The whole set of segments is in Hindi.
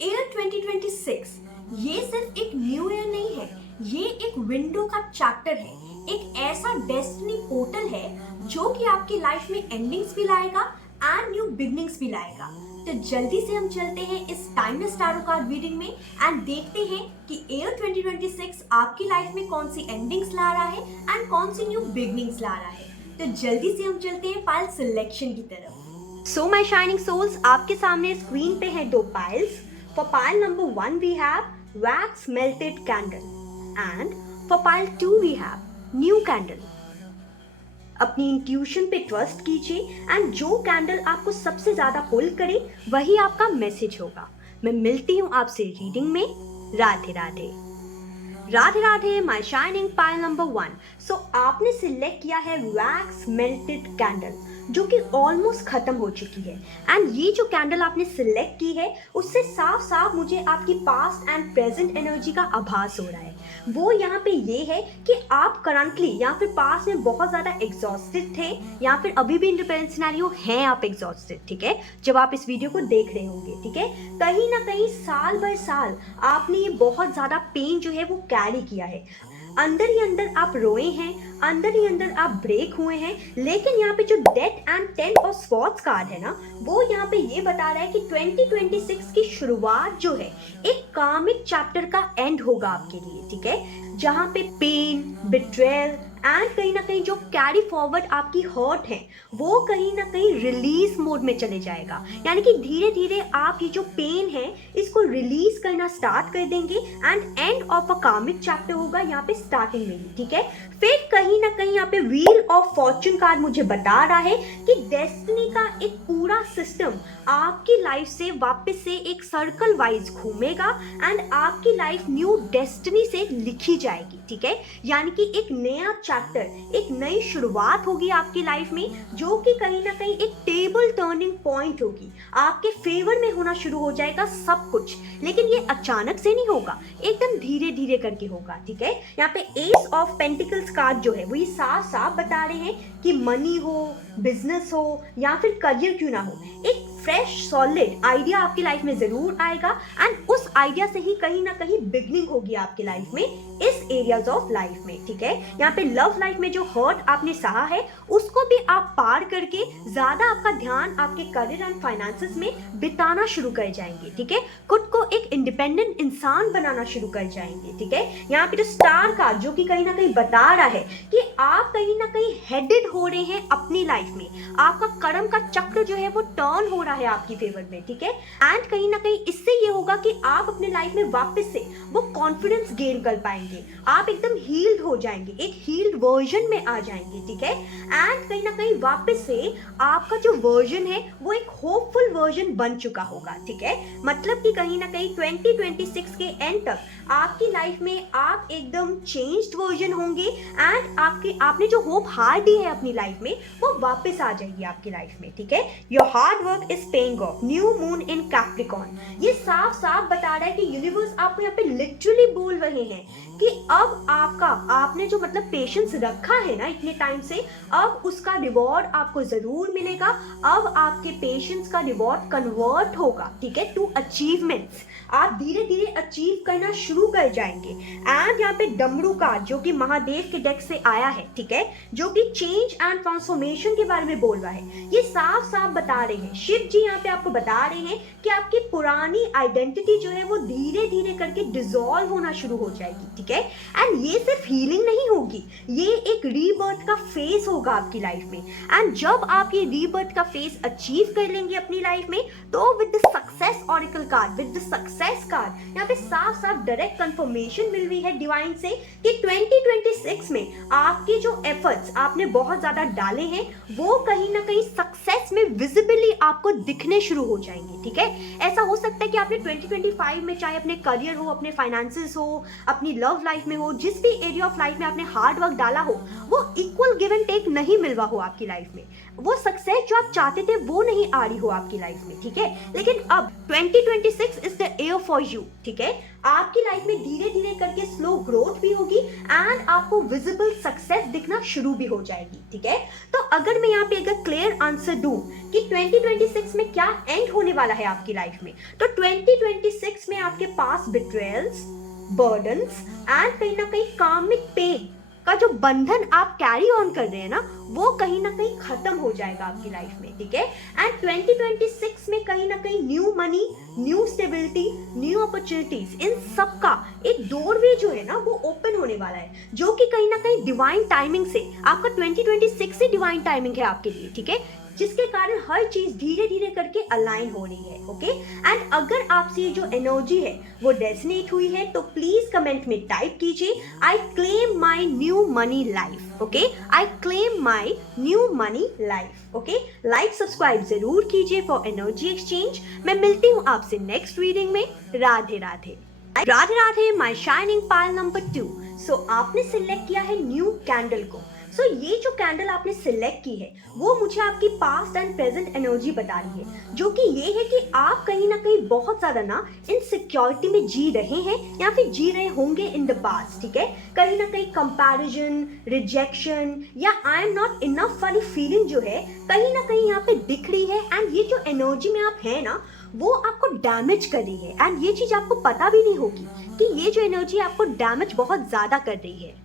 ईयर 2026 ये सिर्फ एक न्यू ईयर नहीं है, ये एक विंडो का चैप्टर है, एक ऐसा डेस्टिनी पोर्टल है जो कि आपकी लाइफ में एंडिंग्स भी लाएगा एंड न्यू बिगनिंग्स भी लाएगा। तो जल्दी से हम चलते हैं इस टाइमलेस टैरो कार्ड रीडिंग में एंड देखते हैं कि ईयर 2026 आपकी लाइफ में कौन सी एंडिंग्स ला रहा है एंड कौन सी न्यू बिगनिंग्स ला रहा है। तो जल्दी से हम चलते हैं पाइल सिलेक्शन की तरफ। सो माय शाइनिंग सोल्स, आपके सामने स्क्रीन पे है दो piles. For pile number 1 we have wax melted candle and for pile 2 we have new candle. अपनी इंट्यूशन पे ट्रस्ट कीजिए एंड जो कैंडल आपको सबसे ज्यादा पुल करे वही आपका मैसेज होगा। मैं मिलती हूँ आपसे रीडिंग में। Radhe Radhe. Radhe Radhe my shining pile number 1। सो आपने सिलेक्ट किया है वैक्स मेल्टेड कैंडल जो कि ऑलमोस्ट खत्म हो चुकी है एंड ये जो कैंडल आपने सिलेक्ट की है उससे साफ साफ मुझे आपकी पास्ट एंड प्रेजेंट एनर्जी का आभास हो रहा है। वो यहाँ पे ये है कि आप करंटली या फिर पास्ट में बहुत ज़्यादा एग्जॉस्टेड थे या फिर अभी भी इंडिपेंडेंट सिनेरियो हैं आप एग्जॉस्टेड, ठीक है, जब आप इस वीडियो को देख रहे होंगे, ठीक है। कहीं ना कहीं साल बाय साल आपने ये बहुत ज़्यादा पेन जो है वो कैरी किया है। अंदर ही अंदर आप रोए हैं, अंदर ही अंदर आप ब्रेक हुए हैं। लेकिन यहाँ पे जो death and 10 of swords card है ना, वो यहाँ पे ये बता रहा है कि 2026 की शुरुआत जो है एक कार्मिक चैप्टर का एंड होगा आपके लिए, ठीक है, जहाँ पे पेन, बिट्रेयल एंड कहीं ना कहीं जो कैरी फॉरवर्ड आपकी हर्ट है वो कहीं ना कहीं रिलीज मोड में चले जाएगा। यानी कि धीरे धीरे आप ये जो पेन है इसको रिलीज करना स्टार्ट कर देंगे एंड एंड ऑफ अ कार्मिक चैप्टर होगा यहाँ पे स्टार्टिंग में ही, ठीक है। फिर कहीं ना कहीं यहाँ पे व्हील ऑफ फॉर्चून कार्ड मुझे बता रहा है कि डेस्टिनी का एक पूरा सिस्टम आपकी लाइफ से वापस से एक सर्कल वाइज घूमेगा एंड आपकी लाइफ न्यू डेस्टिनी से लिखी जाएगी, ठीक है। यानी कि एक नया चैप्टर, एक नई शुरुआत होगी आपकी लाइफ में जो कि कहीं ना कहीं एक टेबल टर्निंग पॉइंट होगी। आपके फेवर में होना शुरू हो जाएगा सब कुछ, लेकिन ये अचानक से नहीं होगा, एकदम धीरे धीरे करके होगा, ठीक है। यहाँ पे एस ऑफ पेंटिकल्स कार्ड जो है वो ये साफ साफ बता रहे हैं कि मनी हो, बिजनेस हो या फिर करियर क्यों ना हो, एक फ्रेश सॉलिड आइडिया आपकी लाइफ में जरूर आएगा एंड उस आइडिया से ही कहीं ना कहीं बिगनिंग होगी आपकी लाइफ में इस एरियाज ऑफ लाइफ में, ठीक है। यहाँ पे लव लाइफ में जो हर्ट आपने सहा है उसको भी आप पार करके ज्यादा आपका ध्यान आपके करियर एंड फाइनेंसेस में बिताना शुरू कर जाएंगे, ठीक है। खुद को एक इंडिपेंडेंट इंसान बनाना शुरू कर जाएंगे, ठीक है। यहाँ पे जो स्टार कार्ड जो कि कहीं ना कहीं बता रहा है कि आप कहीं ना कहीं हेडेड हो रहे हैं अपनी लाइफ में, आपका कर्म का चक्र जो है वो टर्न हो रहा है आपकी फेवर में, ठीक है। एंड कहीं ना कहीं इससे ये होगा कि आप अपने लाइफ में वापस से वो कॉन्फिडेंस गेन कर पाएंगे, आप एकदम हील्ड हो जाएंगे, एक हील्ड वर्जन में आ जाएंगे, ठीक है। एंड कहीं ना कहीं वापस से आपका जो वर्जन है वो एक होपफुल वर्जन बन चुका होगा, ठीक है। मतलब कि कहीं ना कहीं 2026 के एंड तक आपकी लाइफ में आप एकदम चेंज्ड वर्जन होंगे एंड आपने जो होप हार दी है अपनी लाइफ में वो वापस आ जाएगी आपकी लाइफ में, ठीक है। Your hard work is paying off, new moon in Capricorn. ये साफ साफ बता रहा है कि यूनिवर्स आपको यहाँ पे लिटरली बोल रहे हैं कि अब आपने जो मतलब पेशेंस रखा है ना इतने टाइम से, अब उसका रिवॉर्ड आपको जरूर मिलेगा। अब आपके पेशेंस का रिवॉर्ड कन्वर्ट होगा, ठीक है, टू अचीवमेंट्स। आप धीरे धीरे अचीव करना शुरू कर जाएंगे। एंड यहाँ पे डमरू कार्ड जो कि महादेव के डेक से आया है, ठीक है, जो कि चेंज एंड ट्रांसफॉर्मेशन के बारे में बोल रहा है। ये साफ साफ बता रहे हैं, शिव जी यहाँ पे आपको बता रहे हैं कि आपकी पुरानी आइडेंटिटी जो है वो धीरे धीरे करके डिसॉल्व होना शुरू हो जाएगी, ठीक है। एंड ये सिर्फ हीलिंग नहीं होगी, ये एक रीबर्थ का फेज होगा आपकी लाइफ में। एंड जब आप ये रीबर्थ का फेज अचीव कर लेंगे अपनी लाइफ में तो with the success oracle card, with the success card यहाँ पे साफ साफ डायरेक्ट कंफर्मेशन मिल रही है डिवाइन से कि 2026 में आपके जो एफर्ट्स आपने बहुत ज्यादा डाले हैं वो कहीं ना कहीं सक्सेस में विजिबली आपको दिखने शुरू हो जाएंगे, ठीक है। ऐसा हो सकता है कि आपने 2025 में चाहे अपने करियर हो, अपने फाइनेंसेस हो, अपनी लव लाइफ में हो, जिस भी एरिया ऑफ लाइफ में आपने हार्ड वर्क डाला हो वो इक्वल गिव एंड टेक नहीं मिल रहा हो आपकी लाइफ में, वो सक्सेस जो आप चाहते थे वो नहीं आ रही हो आपकी लाइफ में, ठीक है। लेकिन अब 2026 is the year for you, ठीक है। आपकी लाइफ में धीरे धीरे करके स्लो ग्रोथ भी होगी एंड आपको विजिबल सक्सेस दिखना शुरू भी हो जाएगी, ठीक है। तो अगर मैं यहाँ पे अगर क्लियर आंसर दूं कि 2026 में क्या एंड होने वाला है आपकी लाइफ में, तो 2026 में आपके पास बिट्रेयल्स, बर्डन्स एंड कहीं ना कहीं कार्मिक पेन का जो बंधन आप कैरी ऑन कर रहे हैं ना, वो कहीं ना कहीं खत्म हो जाएगा आपकी लाइफ में, ठीक है। एंड 2026 में कहीं ना कहीं new money, new stability, new opportunities, इन सब का एक डोरवे जो है ना वो ओपन होने वाला है, जो कि कहीं ना कहीं डिवाइन टाइमिंग से, आपका 2026 से डिवाइन टाइमिंग है आपके लिए, ठीक है, जिसके कारण हर चीज धीरे धीरे करके अलाइन हो रही है, ओके। एंड अगर आपसे ये जो एनर्जी है वो डेजिनेट हुई है तो प्लीज कमेंट में टाइप कीजिए, आई claim my new money life, okay, I claim my new money life, okay. Like subscribe जरूर कीजिए फॉर एनर्जी एक्सचेंज। मैं मिलती हूँ आपसे नेक्स्ट रीडिंग में। राधे राधे। राधे राधे माई शाइनिंग पायल नंबर 2। सो आपने सिलेक्ट किया है न्यू कैंडल को। सो ये जो कैंडल आपने सिलेक्ट की है वो मुझे आपकी पास्ट एंड प्रेजेंट एनर्जी बता रही है, जो कि ये है कि आप कहीं ना कहीं बहुत ज़्यादा ना इनसिक्योरिटी में जी रहे हैं या फिर जी रहे होंगे इन द पास्ट, ठीक है। कहीं ना कहीं कंपैरिजन, रिजेक्शन या आई एम नॉट इनफ वाली फीलिंग जो है कहीं ना कहीं यहाँ पे दिख रही है। एंड ये जो एनर्जी में आप है ना वो आपको डैमेज कर रही है एंड ये चीज़ आपको पता भी नहीं होगी कि ये जो एनर्जी आपको डैमेज बहुत ज़्यादा कर रही है।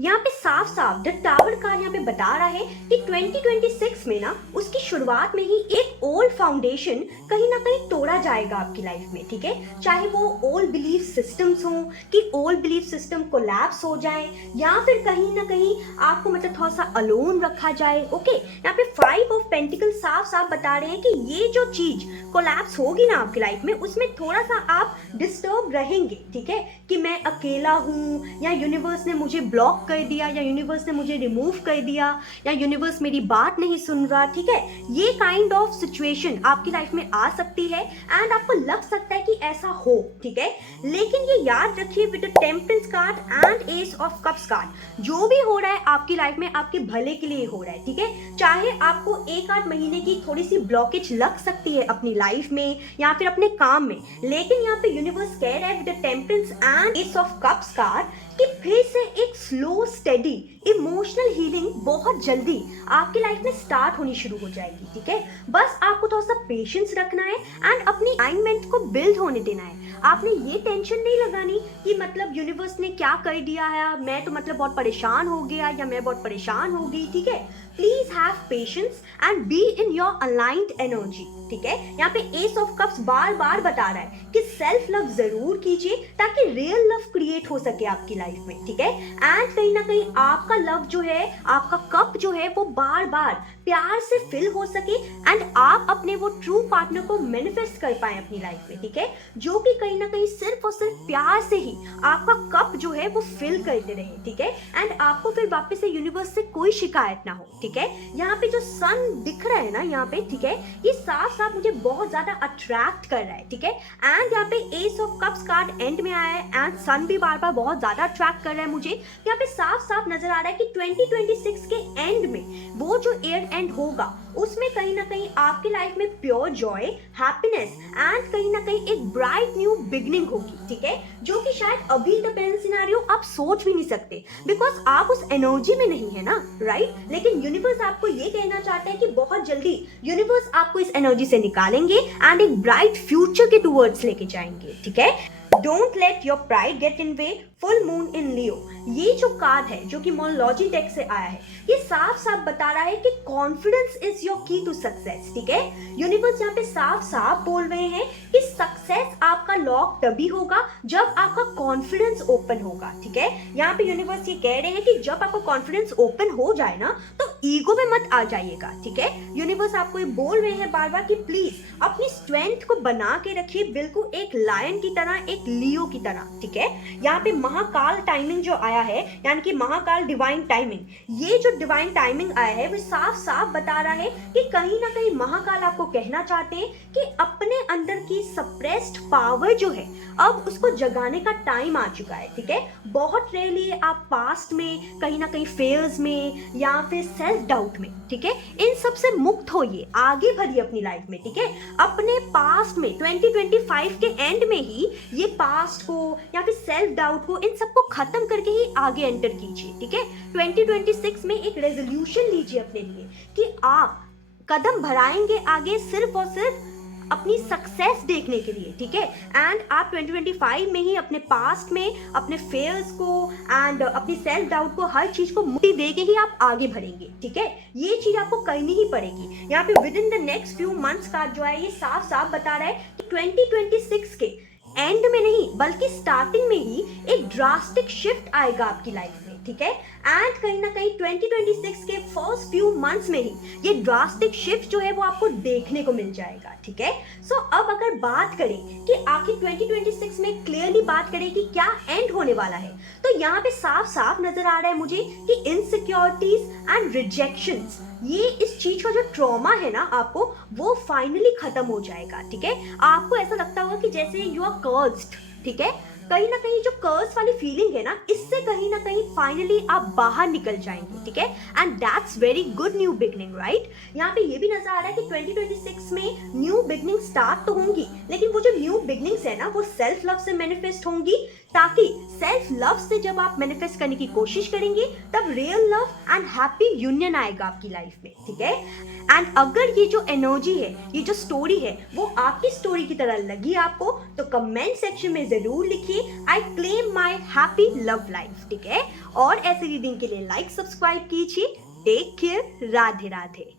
यहाँ पे साफ साफ द टावर कार्ड यहाँ पे बता रहा है कि 2026 में ना उसकी शुरुआत में ही एक ओल्ड फाउंडेशन कहीं ना कहीं तोड़ा जाएगा आपकी लाइफ में, ठीक है। चाहे वो ओल्ड बिलीफ सिस्टम्स हों कि ओल्ड बिलीफ सिस्टम कोलैप्स हो जाए या फिर कहीं ना कहीं आपको मतलब थोड़ा सा अलोन रखा जाए, ओके। यहाँ पे 5 ऑफ पेंटिकल साफ साफ बता रहे हैं कि ये जो चीज कोलैप्स होगी ना आपकी लाइफ में उसमें थोड़ा सा आप डिस्टर्ब रहेंगे, ठीक है, कि मैं अकेला हूँ या यूनिवर्स ने मुझे ब्लॉक कर दिया या यूनिवर्स ने मुझे रिमूव कर दिया या यूनिवर्स मेरी बात नहीं सुन रहा, ठीक है। ये काइंड ऑफ सिचुएशन आपकी लाइफ में आ सकती है एंड आपको लग सकता है कि ऐसा हो, ठीक है। लेकिन ये याद रखिए with the temperance card and S of cups card, जो भी हो रहा है आपकी लाइफ में आपके भले के लिए हो रहा है, ठीक है। चाहे आपको 1-8 महीने की थोड़ी सी ब्लॉकेज लग सकती है अपनी लाइफ में या फिर अपने काम में, लेकिन यहाँ पे यूनिवर्स कह रहा है with the temperance and S of cups card कि फिर से एक स्लो स्टेडी इमोशनल हीलिंग बहुत जल्दी आपकी लाइफ में स्टार्ट होनी शुरू हो जाएगी, ठीक है। बस आपको थोड़ा सा पेशेंस रखना है एंड अपनी अलाइनमेंट को बिल्ड होने देना है। आपने ये टेंशन नहीं लगानी कि मतलब यूनिवर्स ने क्या कर दिया है, मैं तो मतलब बहुत परेशान हो गया या मैं बहुत परेशान हो गई, ठीक है। Please have patience and be in your aligned energy, ठीक है। यहाँ पे एस ऑफ कप्स बार बार बता रहा है कि सेल्फ लव जरूर कीजिए ताकि रियल लव क्रिएट हो सके आपकी लाइफ में, ठीक है। एंड कहीं ना कहीं आपका लव जो है, आपका कप जो है वो बार बार प्यार से फिल हो सके एंड आप अपने वो ट्रू पार्टनर को मैनिफेस्ट कर पाए अपनी लाइफ में, ठीक है, जो कि कहीं ना कहीं सिर्फ और सिर्फ प्यार से ही आपका कप जो है वो फिल करते रहे, ठीक है। एंड आपको फिर वापस से यूनिवर्स से कोई शिकायत ना हो, ठीक है। यहाँ पे जो सन दिख रहा है ना यहाँ पे, ठीक है, ये साफ साफ मुझे बहुत ज्यादा अट्रैक्ट कर रहा है, ठीक है। एंड यहाँ पे S of cups card and में आया है एंड सन भी बार बार बहुत ज्यादा अट्रैक्ट कर रहा है मुझे। यहाँ पे साफ साफ नजर आ रहा है कि 2026 के एंड में वो जो ईयर एंड होगा उसमें कहीं ना कहीं आपकी लाइफ में प्योर जॉय, हैप्पीनेस एंड कहीं ना कहीं एक ब्राइट न्यू बिगनिंग होगी, ठीक है, जो कि शायद अभी द प्रेजेंट सिनेरियो आप सोच भी नहीं सकते बिकॉज आप उस एनर्जी में नहीं है ना, राइट। लेकिन यूनिवर्स आपको ये कहना चाहते हैं कि बहुत जल्दी यूनिवर्स आपको इस एनर्जी से निकालेंगे एंड एक ब्राइट फ्यूचर के टूवर्ड्स लेके जाएंगे, ठीक है। Don't let your pride get in way, full moon in Leo. ये जो कार्ड है जो कि मोनोलॉजी टेक्स्ट से आया है, ये साफ साफ बता रहा है कि कॉन्फिडेंस इज योर की टू सक्सेस, ठीक है। यूनिवर्स यहाँ पे साफ साफ बोल रहे हैं कि सक्सेस आपका लॉक तभी होगा जब आपका कॉन्फिडेंस ओपन होगा, ठीक है। यहाँ पे यूनिवर्स ये कह रहे हैं कि जब आपका कॉन्फिडेंस ओपन हो जाए ना तो ईगो में मत आ जाइएगा, ठीक है। यूनिवर्स आपको ये बोल रहे हैं बार बार कि प्लीज अपनी स्ट्रेंथ को बना के रखिए, बिल्कुल एक लायन की तरह, एक लियो की तरह, ठीक है। यहाँ पे महाकाल टाइमिंग जो आया है यानी कि महाकाल डिवाइन टाइमिंग, ये जो डिवाइन टाइमिंग आया है वो साफ साफ बता रहा है कि कहीं ना कहीं महाकाल आपको कहना चाहते हैं कि अपने अंदर की सप्रेस्ड पावर जो है अब उसको जगाने का टाइम आ चुका है, ठीक है। बहुत रेयरली आप पास्ट में कहीं ना कहीं फेयर्स में या फिर सेल्फ डाउट में, ठीक है, इन सब से मुक्त होइए, आगे बढ़िए अपनी लाइफ में, ठीक है। अपने पास्ट में 2025 के एंड में ही ये पास्ट को या फिर सेल्फ डाउट को, इन सबको खत्म करके ही आगे एंटर कीजिए, ठीक है। 2026 में एक रेजोल्यूशन लीजिए अपने लिए कि आप कदम बढ़ाएंगे आगे सिर्फ और सिर्फ अपनी सक्सेस देखने के लिए, ठीक है। एंड आप 2025 में ही अपने पास्ट में अपने फेयर्स को एंड अपनी सेल्फ डाउट को, हर चीज को मुक्ति दे के ही आप आगे बढ़ेंगे, ठीक है। ये चीज आपको करनी ही पड़ेगी। यहाँ पे with in the next few months का जो है ये साफ साफ बता रहा है कि 2026 के एंड में नहीं बल्कि स्टार्टिंग में ही एक ड्रास्टिक शिफ्ट आएगा आपकी लाइफ में, ठीक है। एंड कहीं ना कहीं 2026 के फर्स्ट फ्यू मंथ्स में ही ये ड्रास्टिक शिफ्ट जो है वो आपको देखने को मिल जाएगा, ठीक है। सो अब अगर बात करें कि आखिर 2026 में क्लियरली बात करें कि क्या एंड होने वाला है, तो यहाँ पे साफ साफ नजर आ रहा है मुझे कि इनसिक्योरिटीज एंड रिजेक्शंस, ये इस चीज का जो ट्रॉमा है ना आपको, वो फाइनली खत्म हो जाएगा, ठीक है। आपको ऐसा लगता होगा कि जैसे यू आर कर्स्ड, ठीक है। कहीं ना कहीं जो कर्स वाली फीलिंग है ना, इससे कहीं ना कहीं फाइनली आप बाहर निकल जाएंगे, ठीक है। And that's very good new beginning, right. यहाँ पे ये भी नजर आ रहा है कि 2026 में न्यू बिगनिंग स्टार्ट तो होंगी, लेकिन वो जो न्यू बिगनिंग्स है ना वो सेल्फ लव से मैनिफेस्ट होंगी, ताकि सेल्फ लव से जब आप मैनिफेस्ट करने की कोशिश करेंगे तब real love and happy union आएगा आपकी लाइफ में, ठीक है। एंड अगर ये जो एनर्जी है, ये जो स्टोरी है, वो आपकी स्टोरी की तरह लगी आपको, तो कमेंट सेक्शन में जरूर लिखिए I claim my happy love life, ठीक है। और ऐसे रीडिंग के लिए लाइक सब्सक्राइब कीजिए। Take care, Radhe Radhe.